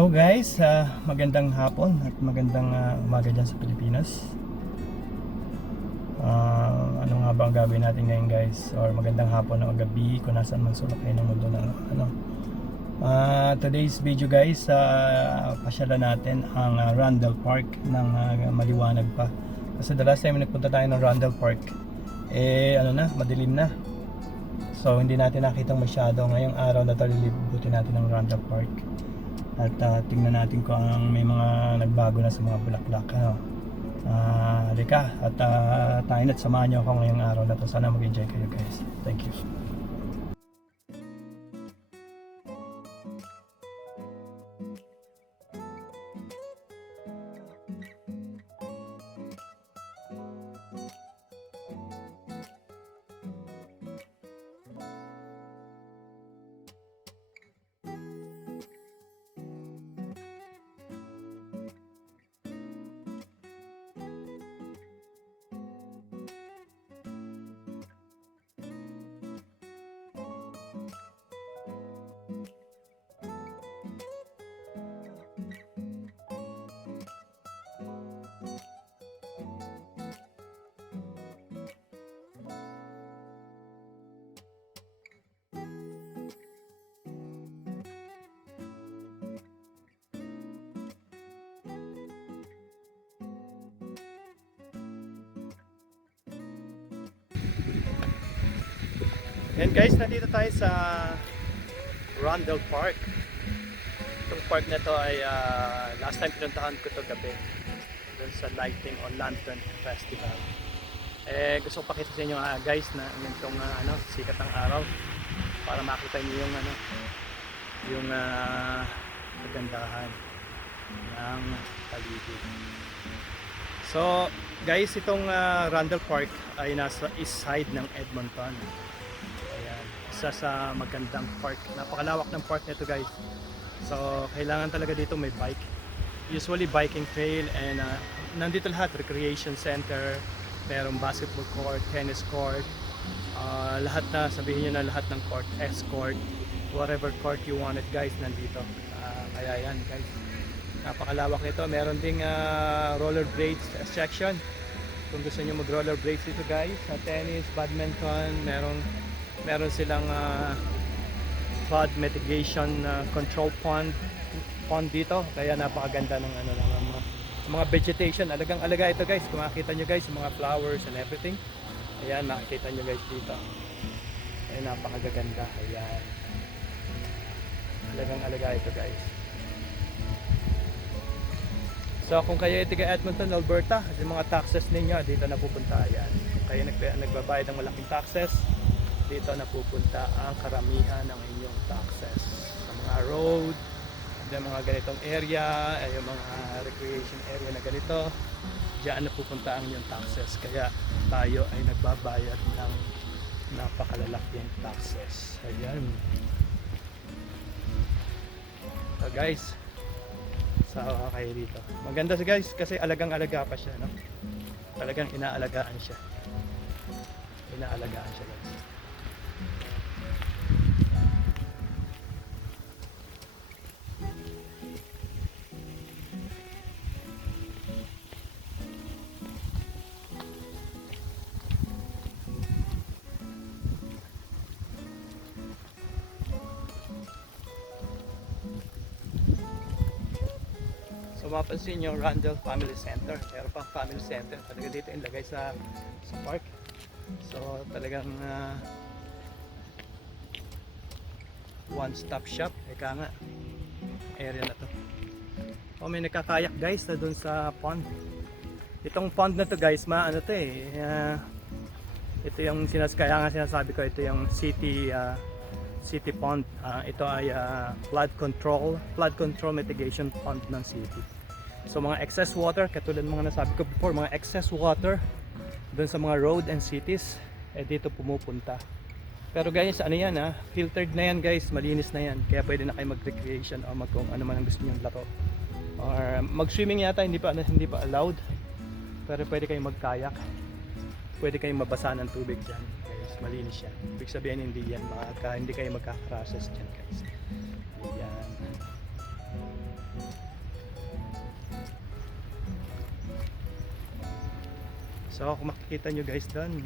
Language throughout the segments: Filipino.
So guys, magandang hapon at magandang umaga dyan sa Pilipinas. Ano nga ba ang gagawin natin ngayon guys? Or magandang hapon o gabi kung nasaan man sulok kayo ng mundo na ano. Today's video guys, pasyalan natin ang Randall Park ng maliwanag pa. Kasi the last time nagpunta tayo ng Randall Park, madilim na. So hindi natin nakitang masyado. Ngayong araw na libutin natin ng Randall Park. At tingnan natin kung may mga nagbago na sa mga bulaklak. Halika at tayo na't samahan nyo ako ngayong araw na to. Sana mag-enjoy kayo guys. Thank you. And guys, nandito tayo sa Randall Park. Itong park na to ay last time pinuntahan ko to gabi dun sa Lighting on Lantern Festival. Gusto ko pakita sa inyo guys na itong sikat ng araw para makita niyo yung kagandahan ng paligid. So guys, itong Randall Park ay nasa east side ng Edmonton. Isa sa magandang park. Napakalawak ng park nito guys. So kailangan talaga dito may bike. Usually biking trail and nandito lahat, recreation center, merong basketball court, tennis court, lahat na, sabihin nyo na lahat ng court, S-court, whatever court you wanted guys, nandito. Kaya yan guys. Napakalawak nito. Meron ding rollerblades section. Kung gusto nyo mag rollerblades dito guys, tennis, badminton, meron silang flood mitigation control pond dito, kaya napakaganda ng mga vegetation. Alaga ito guys. Kung makikita nyo guys yung mga flowers and everything, ayan, makikita nyo guys dito, ayan, napakaganda. Ayan, alaga ito guys. So kung kayo tiga Edmonton, Alberta, yung mga taxes ninyo dito napupunta. Ayan, kung kayo nagbabayad ng malaking taxes, dito napupunta ang karamihan ng inyong taxes sa mga road, yung mga ganitong area, yung mga recreation area na ganito, diyan napupunta ang inyong taxes. Kaya tayo ay nagbabayad ng napakalalaking taxes. Ayan. So guys, sawa kayo dito. Maganda siya guys kasi alagang-alaga pa siya, no? Talagang inaalagaan siya guys. So mapansin nyo, Randall Family Center. Meron pang family center talaga dito ilagay sa park. So talagang one-stop shop. Eka nga, area na to. May nakakayak guys na dun sa pond. Itong pond na to guys, ito yung kaya nga sinasabi ko, ito yung city pond. Ito ay flood control mitigation pond ng city. So mga excess water, katulad ng mga nasabi ko before, mga excess water doon sa mga road and cities, dito pumupunta. Pero guys, filtered na yan guys, malinis na yan. Kaya pwede na kayo mag-recreation o kung ano man ang gusto nyo laro. Or mag-swimming yata, hindi pa allowed. Pero pwede kayong mag-kayak. Pwede kayong mabasa ng tubig dyan. malinis yan. Ibig sabihin hindi yan hindi kayo magkakrashes dyan guys. Yan. So kung makikita nyo guys doon,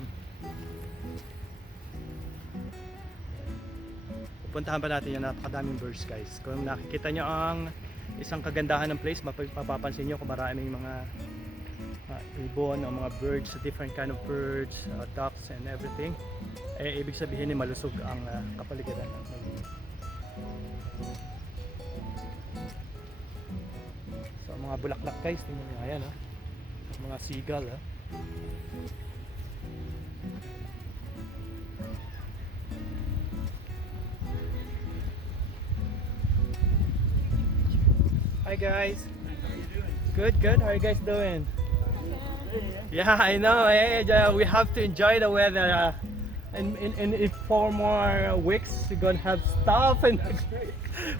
pupuntahan pa natin yung napakadaming birds guys. Kung nakikita nyo ang isang kagandahan ng place, mapapansin nyo kung maraming mga ibon o mga birds, different kind of birds, ducks and everything. Eh ibig sabihin ni malusog ang kapaligiran. So mga bulaklak guys, tingnan nyo, ayan mga seagull Hi guys. Good, good. How are you guys doing? Yeah, I know. Hey, we have to enjoy the weather. In 4 more weeks, we're gonna have stuff, and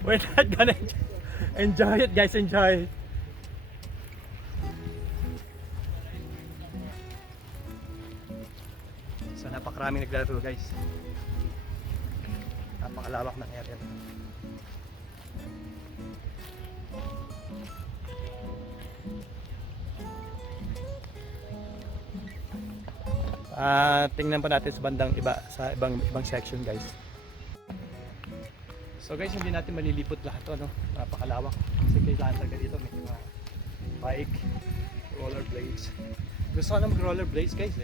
we're not gonna enjoy it, guys. Enjoy it. So napakaraming naglalaro, guys. Napakalawak ng area. Tingnan pa natin sa bandang iba, sa ibang section guys. So guys, hindi natin malilipot lahat to, napakalawak. Kasi kailangan talaga dito may mga bike, rollerblades. Gusto ko na mag rollerblades guys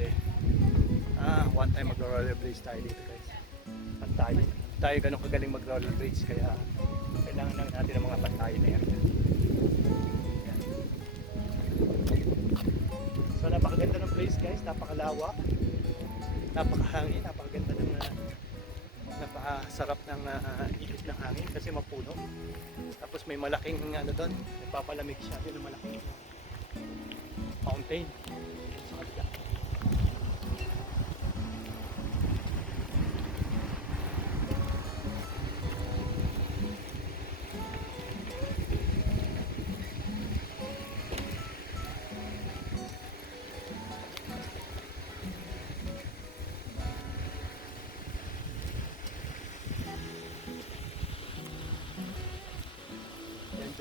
one time mag rollerblades tayo dito guys. Tayo ganun kagaling mag rollerblades, kaya kailangan lang natin ng mga pantayin na yan. So napakaganda ng place guys, napakalawak, napakahangin, napakaganda ng napakasarap ng ihip ng hangin kasi mapuno. Tapos may malaking doon, nagpapalamig siya, yun ang malaking fountain sa kabila.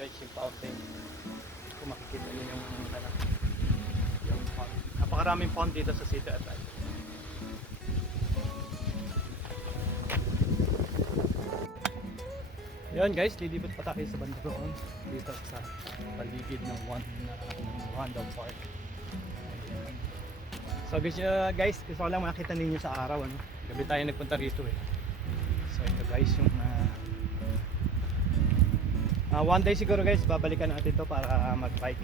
Guys, yung fountain, kung makikita nyo yung pond, napakaraming pond dito sa City at Light. Yun guys, lilibot pa tayo sa banda doon dito sa paligid ng Randall Park. So guys, gusto ko lang makita ninyo sa araw, gabi tayo nagpunta rito So ito guys yung one day siguro guys, babalikan natin to para mag-bike.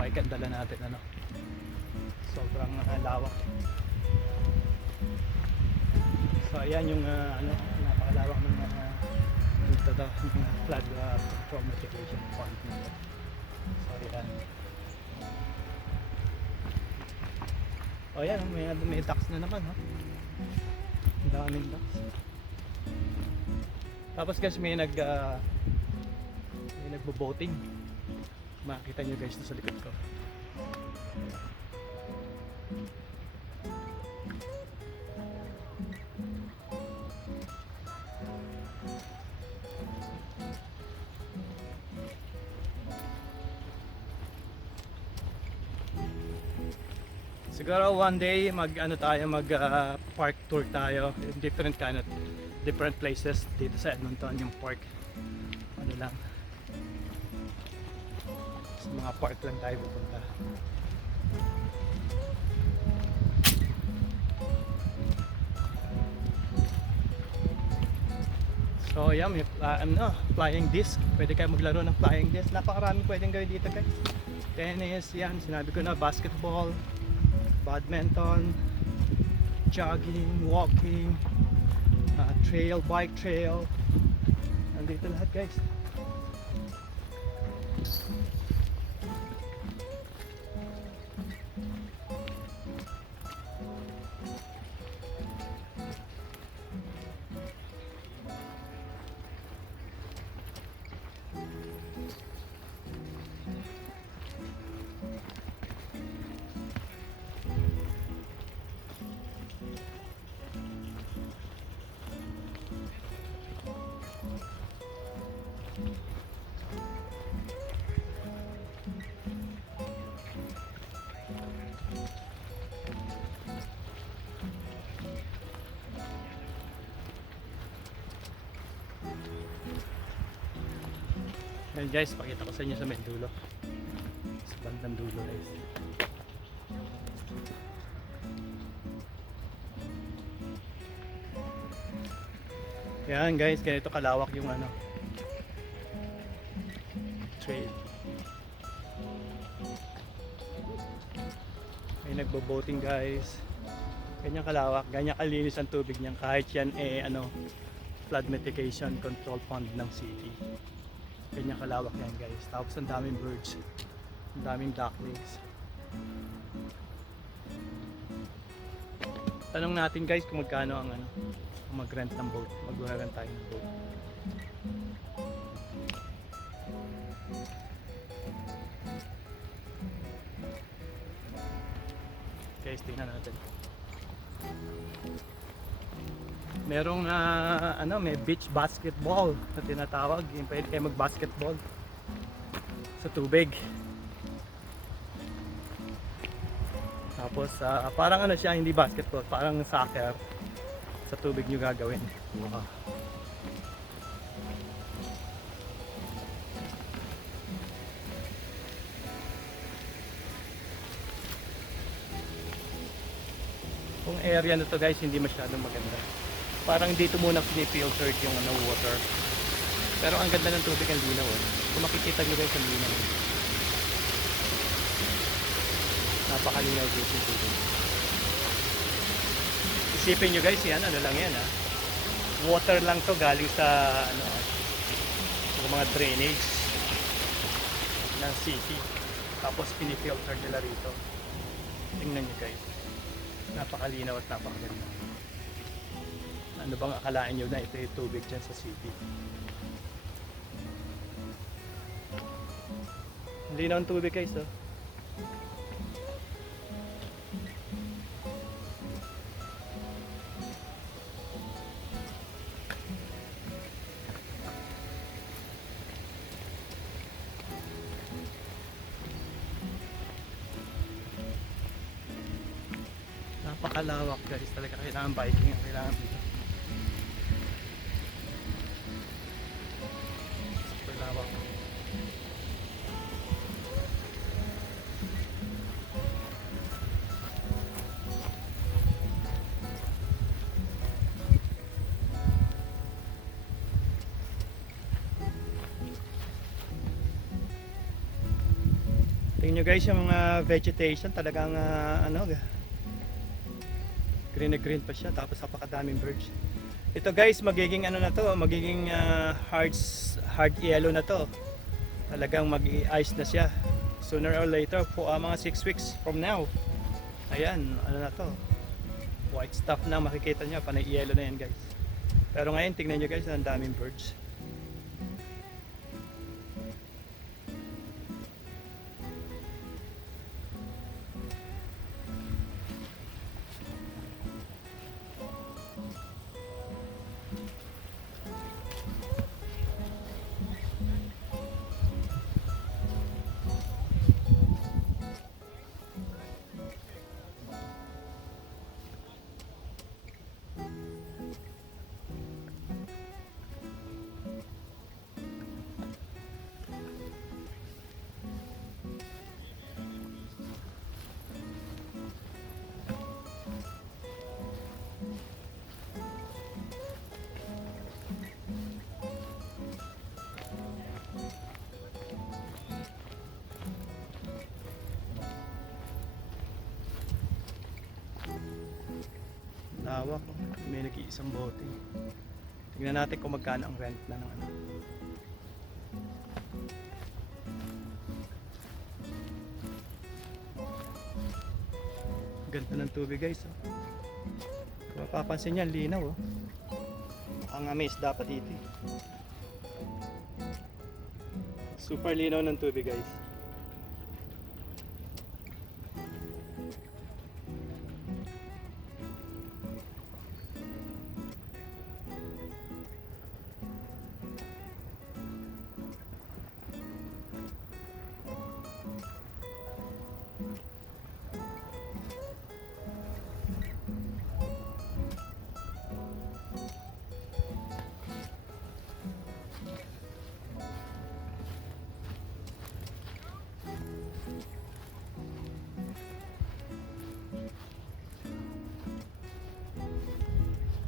Bike ang dala natin sobrang lawak. So ayan yung napakalawak ng dito daw flood control mitigation point nito. So ayan. O ayan, may ducks na naman Ang daming ducks. Tapos guys, may nagbo-boating. Makikita nyo guys sa likod ko. Siguro one day mag park tour tayo in different places dito sa Edmonton, yung park. Lang sa mga park lang tayo pupunta. So yeah, may flying disc. Pwede kayo maglaro ng flying disc. Napakaraming pwedeng gawin dito guys. Tennis, yan, sinabi ko na, basketball, badminton, jogging, walking, bike trail. Nandito lahat guys. Yan guys, pakita ko sa inyo sa may dulo. Sa bandang dulo guys. Yan guys, ganito kalawak yung ano, trail. May nagbo-boating guys. Ganyan kalawak, ganyan kalinis ang tubig niyan kahit yan ano, flood mitigation control fund ng city. Ganyan kalawak yan guys. Tapos ang daming birds, ang daming ducklings. Tanong natin guys kung magkano ang ano, mag-rent ng boat. Mag-rent tayo ng boat. Guys, tingnan natin. Merong ano, may beach basketball na tinatawag. Yung pwede kayo mag-basketball sa tubig. Tapos parang ano siya, hindi basketball, parang soccer sa tubig nyo gagawin. Wow. Kung area na to guys, hindi masyadong maganda. Parang dito muna pinifiltered yung ano, water. Pero ang ganda ng tubig, ang linaw. Kung makikita nyo guys, ang linaw. Napakalinaw dito yung tubig. Isipin nyo guys, yan, ano lang yan ha. Water lang to galing sa ano, mga drainage ng city. Tapos pinifilter nila rito. Tingnan nyo guys. Napakalinaw at napakaganda. Ano bang akalaan nyo na ito yung tubig dyan sa city? Linaw ang tubig guys oh. Napakalawak guys, talaga kailangan biking ang kailangan dito. Super lawak. Tingnan nyo guys yung mga vegetation, talagang ano, green na green pa siya, tapos napakadaming birds. Ito guys, magiging ano na to, magiging hard yellow na to. Talagang mag-i-ice na siya. Sooner or later, po mga 6 weeks from now. Ayan, ano na to. White stuff na makikita nyo, panay yellow na yan guys. Pero ngayon, tingnan nyo guys, ang daming birds. Lawak, may nag-iisang bote. Tingnan natin kung magkano ang rent na ng ano. Ganda ng tubig guys oh. Kung mapapansin yan, linaw oh. Ang amaze dapat dito eh. Super linaw ng tubig guys.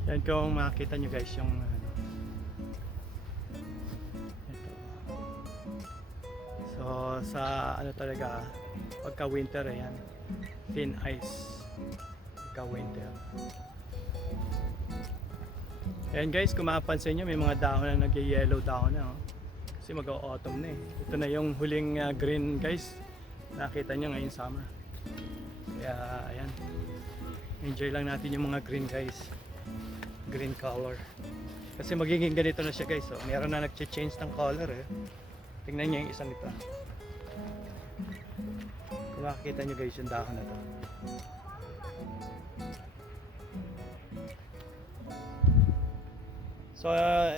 Yan kung makita nyo guys yung ano, ito. So sa ano talaga pagka winter yan, thin ice pagka winter. Ayan guys, kung mapapansin nyo may mga dahon na nag-yellow dahon na oh. Kasi mag-autumn na eh. Ito na yung huling green guys, nakita nyo ngayong summer. Kaya ayan, enjoy lang natin yung mga green guys, green color. Kasi magiging ganito na siya guys. So, meron na nag-change ng color eh. Tingnan nyo yung isang ito. Kung makikita nyo guys yung dahon na to. So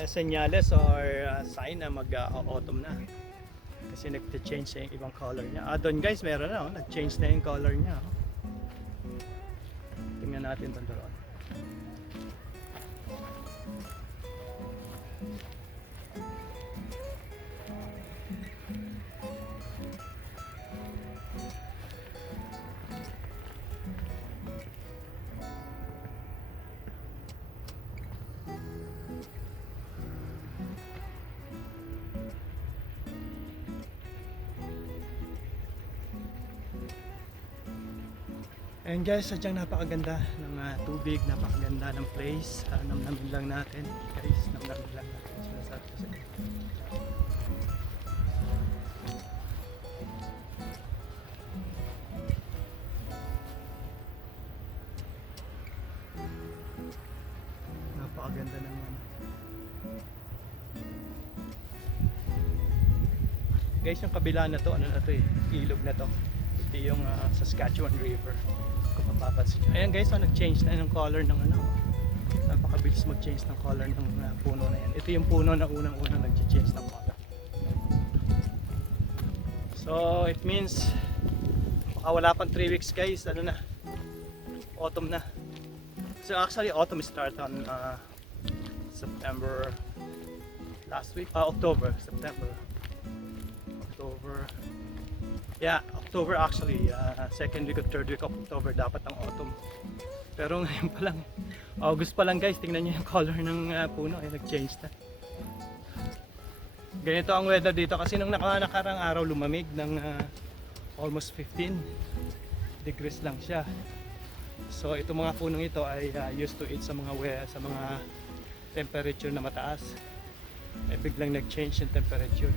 senyales or sign na mag-autumn na. Kasi nag-change na yung ibang color niya. Doon guys meron na, nag-change na yung color niya. Tingnan natin doon doon. And guys, sadyang napakaganda ng tubig, napakaganda ng place. Namnamin lang natin guys, namnamin lang natin. Sinasabi ko sa inyo. Napakaganda ng ano. Guys, yung kabila na to, ano na to eh, ilog na to. Ito yung Saskatchewan River. Kung mapapansin nyo. Ayan guys, nag-change na yung color ng ano. Napakabilis mag-change ng color ng puno na yan. Ito yung puno na unang-unang nag-change ng color. So, it means baka wala pang 3 weeks guys, ano na, autumn na. So actually, autumn start on September last week. October, September. October. Yeah, October actually, second week or third week of October dapat ang autumn. Pero ngayon pa lang, August pa lang guys, tingnan nyo yung color ng puno, nag-change na. Ganito ang weather dito kasi nung nakarang araw lumamig ng almost 15 degrees lang siya. So itong mga punong ito ay used to it sa mga temperature na mataas. Biglang nag-change yung temperature.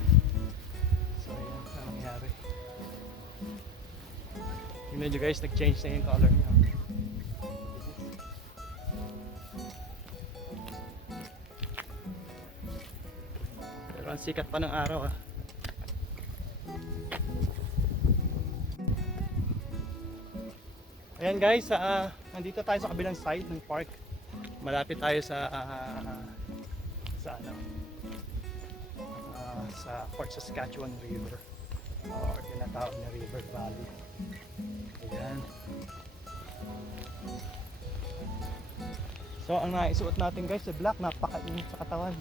So yan ang nangyari. Tingnan nyo guys, nag-change na yung color niya. Pero ang sikat pa ng araw ah. Ayan guys, nandito tayo sa kabilang side ng park. Malapit tayo sa Fort Saskatchewan River or tinatawag na River Valley. Ayan. So ang naisuot natin guys sa black, napakainit sa katawan.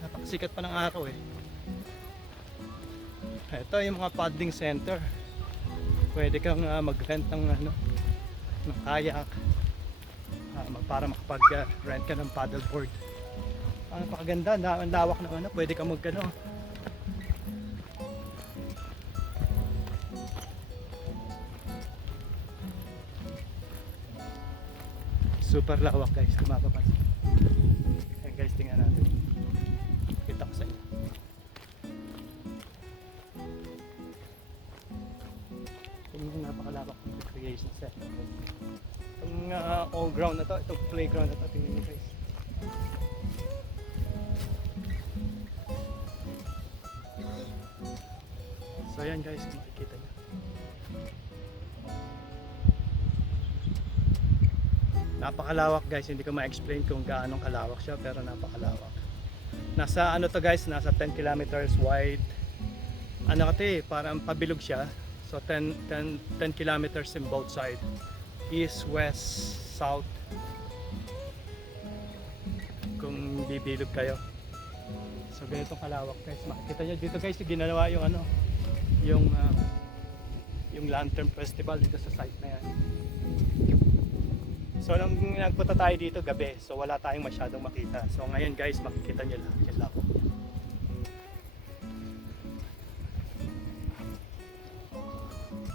Napakasikat pa ng araw eh. Ito yung mga paddling center. Pwede kang mag-rent ng kayak para makapag-rent ka ng paddleboard. Napakaganda, ang lawak ng pwede kang super lawak guys, kung mapapansin. Ayan guys, tingnan natin. Kita ko sa inyo. Tingnan yung napakalawak ng recreation center. Itong all ground na to, itong playground na to, tingnan nyo guys. So ayan guys, kung makikita nyo. Napakalawak guys, hindi ko ma-explain kung gaano kalawak siya, pero napakalawak. Nasa to guys, nasa 10 kilometers wide. Parang pabilog siya. So 10 kilometers in both side. East, west, south. Kung bibilog kayo. So ganitong kalawak guys. Makikita nyo dito guys, ginawa yung Lantern Festival dito sa site na yan. So nung nagpunta tayo dito gabi, so wala tayong masyadong makita. So ngayon guys, makikita nyo lahat yung lako.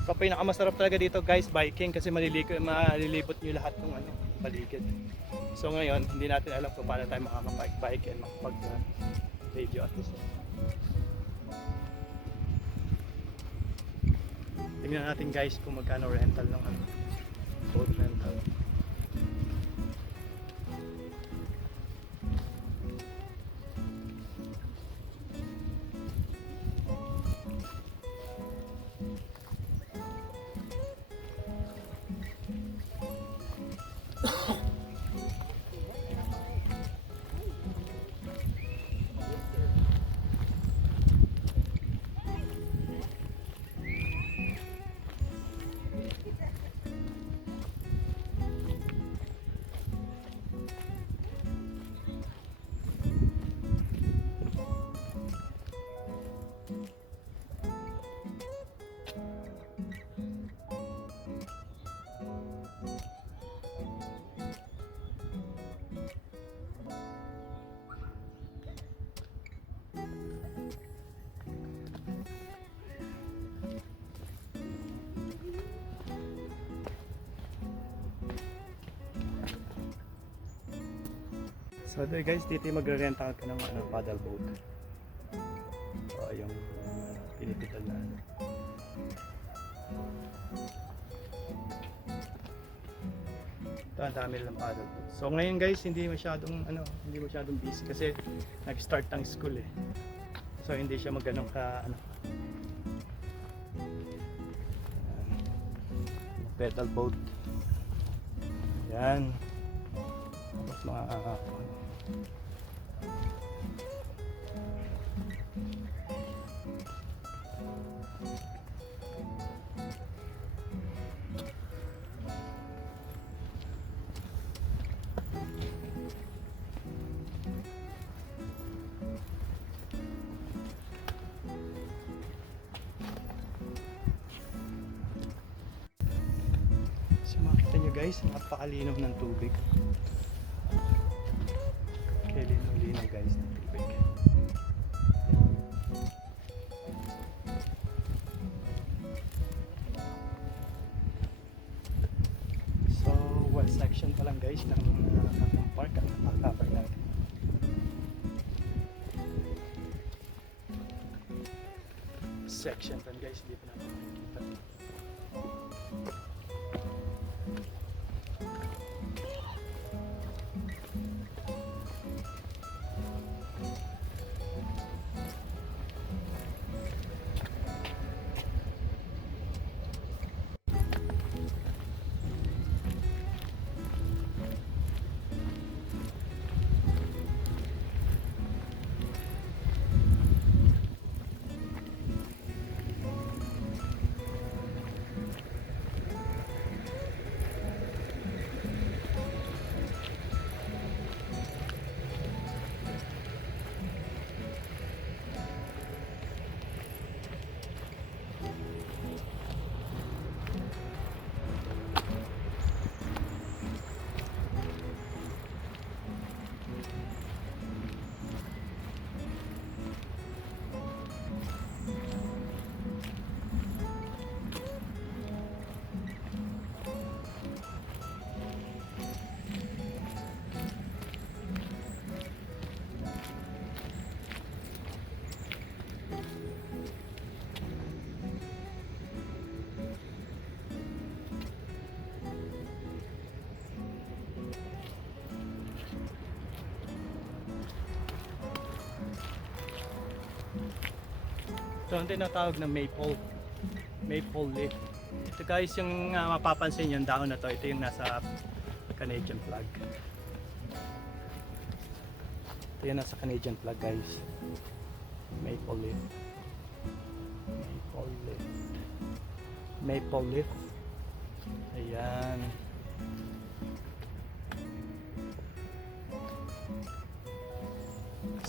So pinakamasarap talaga dito guys, biking, kasi malilibot nyo lahat ng ano, paligid. So ngayon, hindi natin alam kung paano tayo makakapag-bike and makapag-radio at least. Tingnan natin guys kung magkano rental ng ano, boat rental. So there guys, dito magre-renta ka ng ano, paddle boat. So yung pinipital na ano. Ito ang dami lang paddle boat. So ngayon guys, hindi masyadong busy kasi nag-start ang school eh. So hindi siya magganong ka ano. Pedal boat. Yan. Tapos mga so makita nyo guys, napakalinaw ng tubig. Okay, linaw guys ng tubig. So one section pa lang guys ng park ang nakakapag natin. Section pa guys, hindi pa natin makikita. Ito ang tinatawag na maple leaf. Ito guys, yung mapapansin yung dahon na to, ito yung nasa Canadian flag. Ito yung nasa Canadian flag guys. Maple leaf. Maple leaf. Ayan.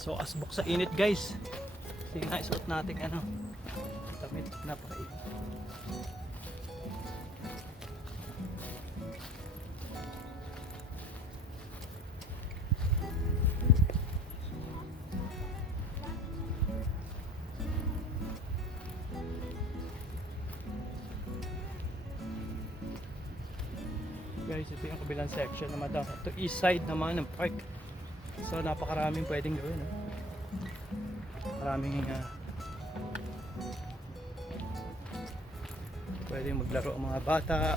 So asbok sa init guys. Sige nga, isuot natin ano, damit, napakainit. Guys, ito yung kabilang section naman daw. Ito east side naman ng park. So napakaraming pwedeng gawin. Maraming pwedeng maglaro ang mga bata.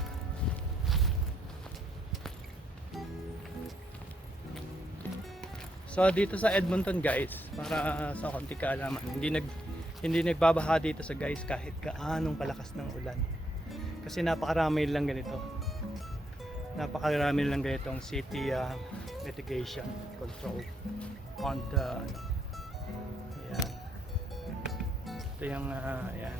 So dito sa Edmonton guys, para sa konti kaalaman, hindi nagbabaha dito sa guys kahit gaanong kalakas ng ulan. Kasi napakarami lang ganito. Napakarami lang ganitong city mitigation control on the ayan. Ito yung ayan.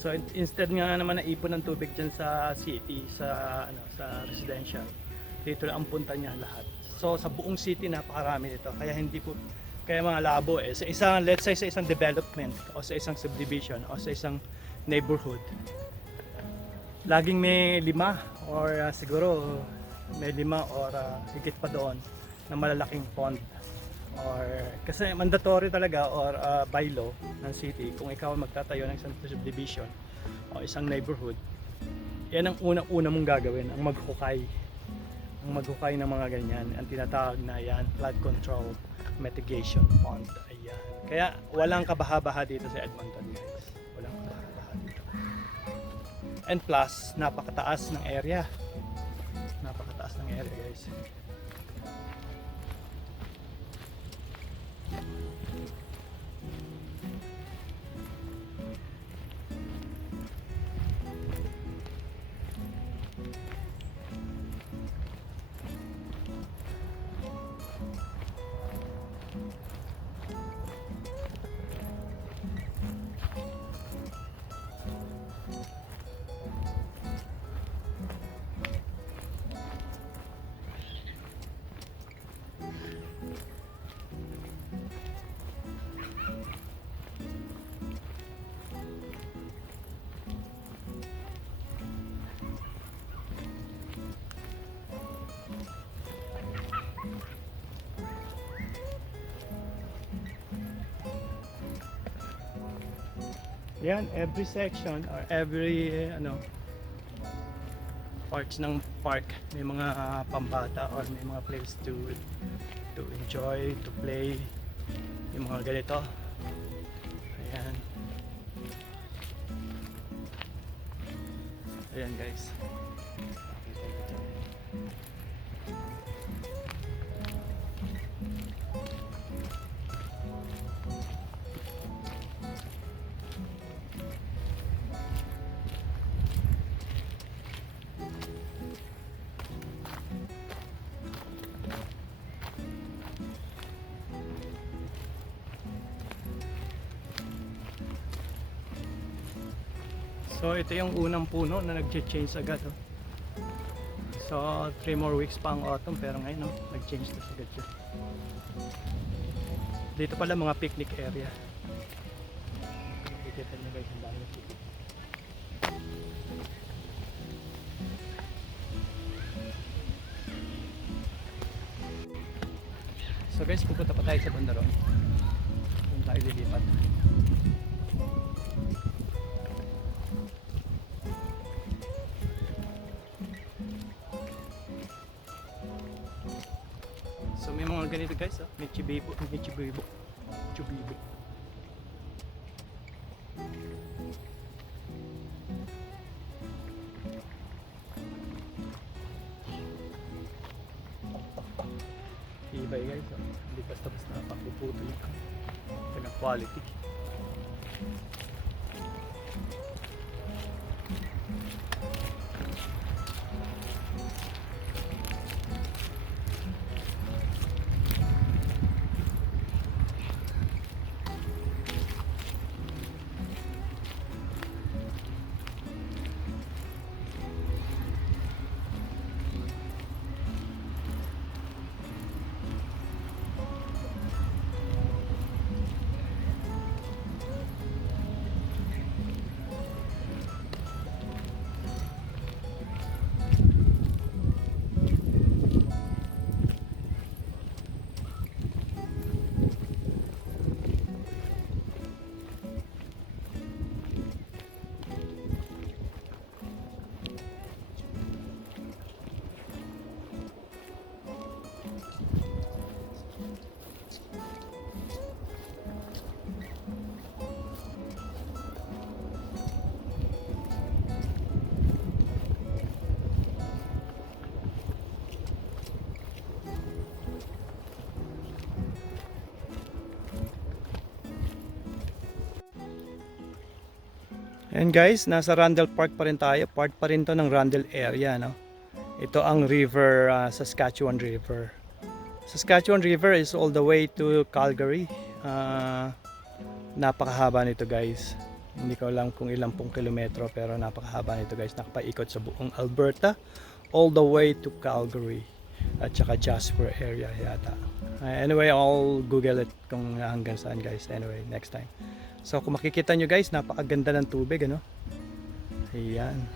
So instead nga naman na ipon ng tubig dyan sa city, sa sa residential, dito lang ang punta niya lahat. So sa buong city napakarami nito. Kaya hindi po kaya mga labo sa isang, let's say sa isang development o sa isang subdivision o sa isang neighborhood, laging may 5 or siguro may 5 or higit pa doon na malalaking pond. Or kasi mandatory talaga or by law ng city, kung ikaw magtatayo ng isang subdivision o isang neighborhood, yan ang unang-una mong gagawin, ang maghukay ng mga ganyan, ang tinatawag na yan flood control mitigation pond. Ayan, kaya walang kabaha-baha dito sa Edmonton guys, walang kabaha-baha dito. And plus napakataas ng area guys. Yan, every section or every parts ng park may mga pambata or may mga place to enjoy, to play, yung mga ganito. Ayan. Ayan guys. So ito yung unang puno na nag-change agad. So 3 more weeks pa ang autumn, pero ngayon nag-change na agad siya. Dito pala mga picnic area. Nakikita nyo guys, ang dami ng picnic. So guys, pupunta pa tayo sa Bandaron. Doon tayo lilipat. So may mga ganito guys, may chibibo. Ibay guys, hindi basta-basta napapuputo yung quality. And guys, nasa Randall Park pa rin tayo. Part pa rin to ng Randall area, no? Ito ang river, Saskatchewan River. Saskatchewan River is all the way to Calgary. Napakahaba nito guys. Hindi ko alam kung ilang pong kilometro, pero napakahaba nito guys. Nakapaikot sa buong Alberta all the way to Calgary at saka Jasper area yata. Anyway, I'll Google it kung hanggang saan guys. Anyway, next time. So kung makikita nyo guys, napakaganda ng tubig, ano? Ayan.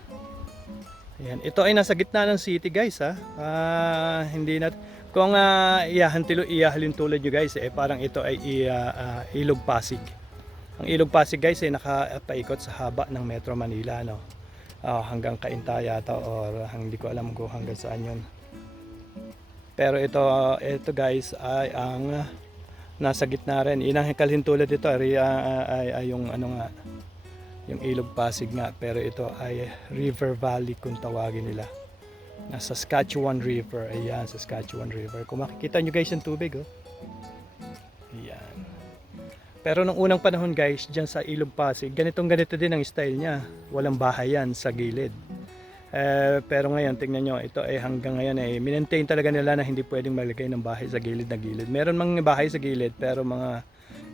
Ayan. Ito ay nasa gitna ng city guys, ha. Hindi na kung iyahalin tulad nyo guys, parang ito ay Ilog Pasig. Ang Ilog Pasig guys ay nakapaikot sa haba ng Metro Manila, no. Hanggang Cainta yata, or hindi ko alam kung hanggang saan yun. Pero ito guys ay ang nasa gitna rin. Inangkalhin tulad ito ay yung yung Ilog Pasig nga, pero ito ay River Valley kung tawagin nila. Saskatchewan River. Ayan, Saskatchewan River. Kung makikita nyo guys yung tubig, oh. Ayan. Pero nung unang panahon guys, dyan sa Ilog Pasig, ganito din ang style niya. Walang bahay yan sa gilid. Pero ngayon, tingnan nyo, ito ay hanggang ngayon ay minentain talaga nila na hindi pwedeng maglagay ng bahay sa gilid na gilid. Meron mga bahay sa gilid, pero mga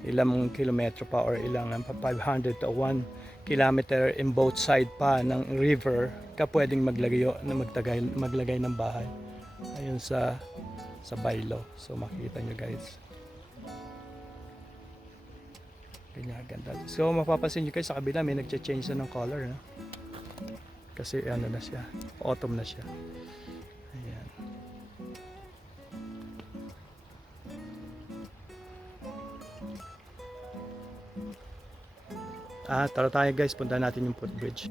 ilang kilometro pa or ilang 500 to 1 kilometer in both side pa ng river ka pwedeng maglagay ng bahay. Ayun sa Bailo. So makikita nyo guys. Ganyan ganda. So mapapansin nyo guys, sa kabila may nagche-change na ng color, no? Kasi ano na siya, autumn na siya. Ayan. Tara tayo guys, punta natin yung footbridge.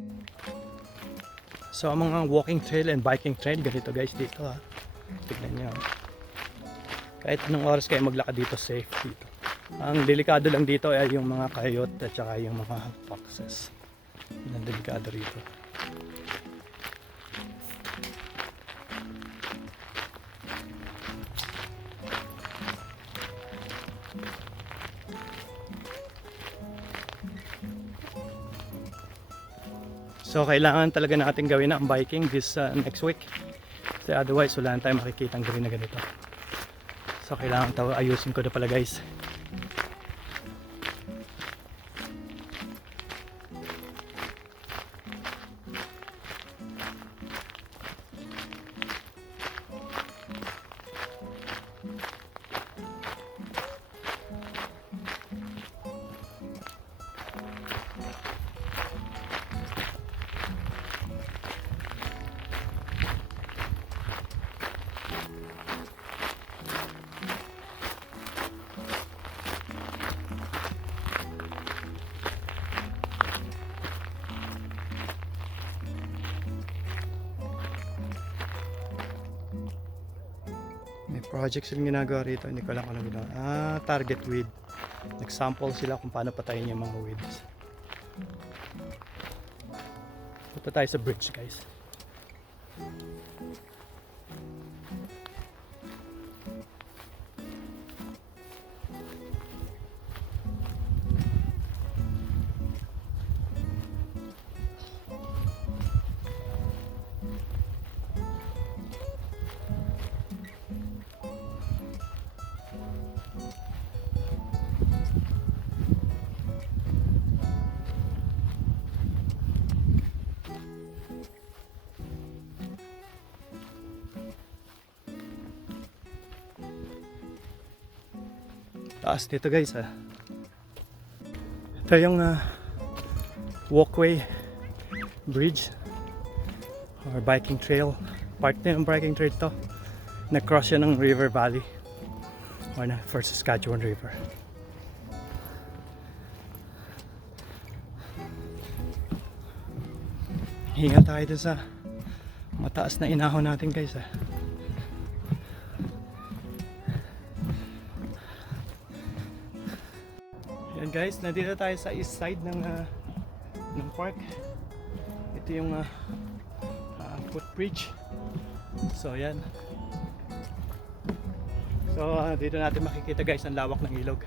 So ang mga walking trail and biking trail, ganito guys dito, ha. Tignan nyo. Kahit anong oras kayo maglakad dito, safe dito. Ang delikado lang dito ay yung mga coyote at saka yung mga foxes. Yan ang delikado rito. So kailangan talaga natin gawin ang biking this next week. Kasi otherwise wala na tayong makikitang gawin na ganito. So kailangan ayusin ko na pala guys. May projects yung ginagawa rito, hindi ko lang kung ano ginawa. Target weed. Nag-sample sila kung paano patayin yung mga weeds. Punta tayo sa bridge guys. Taas dito guys, ha. Ito yung walkway bridge or biking trail. Part na yung biking trail to. Na-cross yan ng River Valley or na for Saskatchewan River. Hinga tayo dun sa mataas na inahon natin guys, ha. Yan guys, nandito tayo sa east side ng park. Ito yung footbridge. So yan. So dito natin makikita guys ang lawak ng ilog.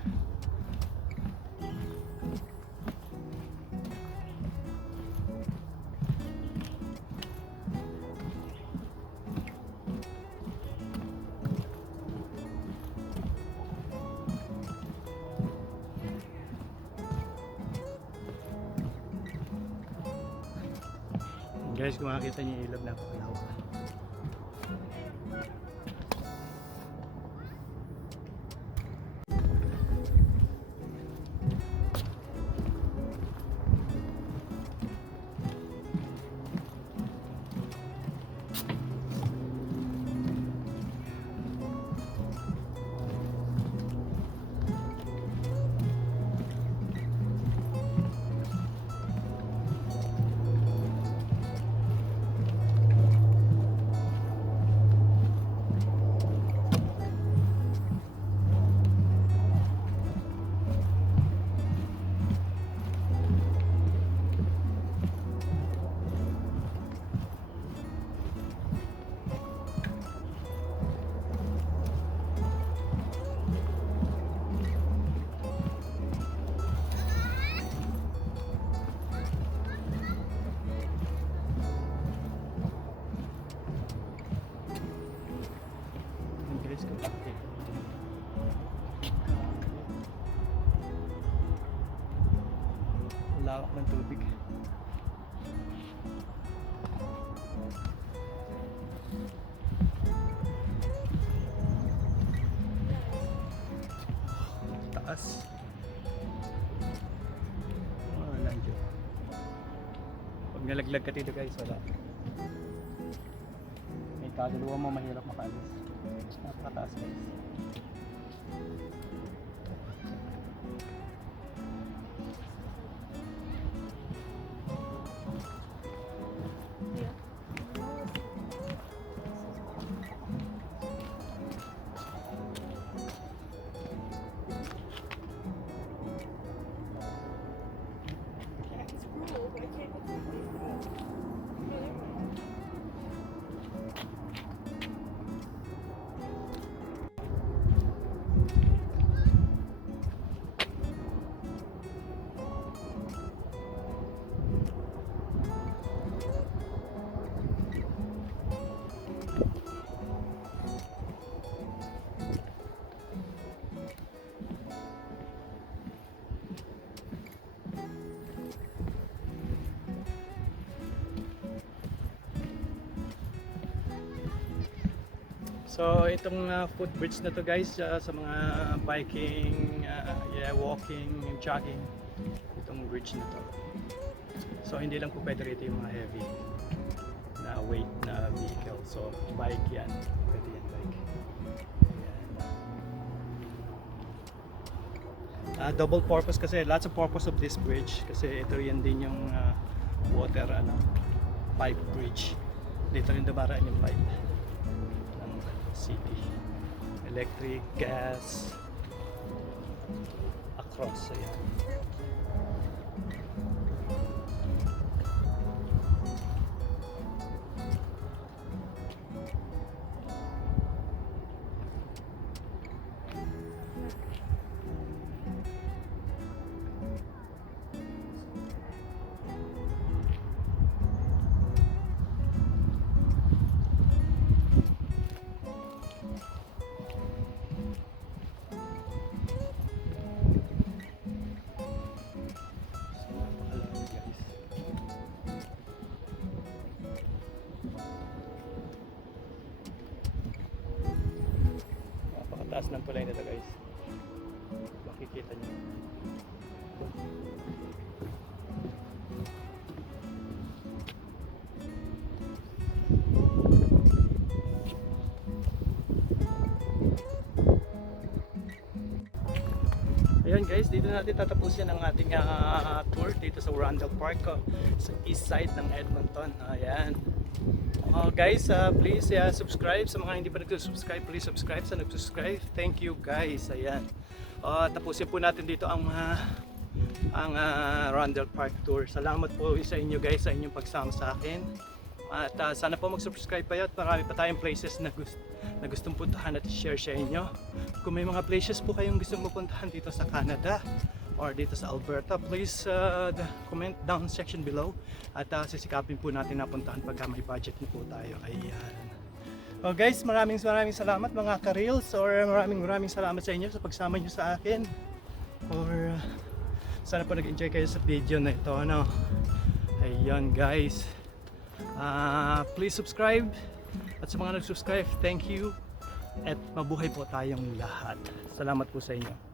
Guys, kung makikita niyo yung ilog, napakalawak. Lawak ng tubig. Taas. Nandiyo. Pag nalaglag ka dito guys, wala. May kaluluwa mo, mahirap makalis. Napakataas guys. So itong footbridge na to guys, sa mga biking, walking, jogging, itong bridge na to. So hindi lang po pwede rito yung mga heavy na weight na vehicle. So bike yan, pwede yan bike. Yan. Double purpose kasi, lots of purpose of this bridge kasi ito yan din yung water pipe bridge. Dito rin dumaraan yung pipe ng city. Electric, gas, across. Ayan. Taas ng tulay nito guys, makikita nyo. Ayun guys, dito natin tatapusin ang ating tour dito sa Randall Park, sa east side ng Edmonton. Ayan. Guys, please subscribe. Sa mga hindi pa nag-subscribe, please subscribe. Sa nag-subscribe, thank you guys. Ayan. Tapusin po natin dito ang Randall Park tour. Salamat po sa inyo guys, sa inyong pagsama sa akin. At sana po mag-subscribe pa at marami pa tayong places na gustong puntahan at share sa inyo. Kung may mga places po kayong gustong mapuntahan dito sa Canada or dito sa Alberta, please comment down section below at sisikapin po natin na puntahan pagka may budget na po tayo. Ayan. Guys, maraming salamat mga ka-reels, or maraming salamat sa inyo sa pagsama nyo sa akin, or sana po nag-enjoy kayo sa video na ito. Ayun guys, Please subscribe. At sa mga nag-subscribe, thank you. At mabuhay po tayong lahat. Salamat po sa inyo.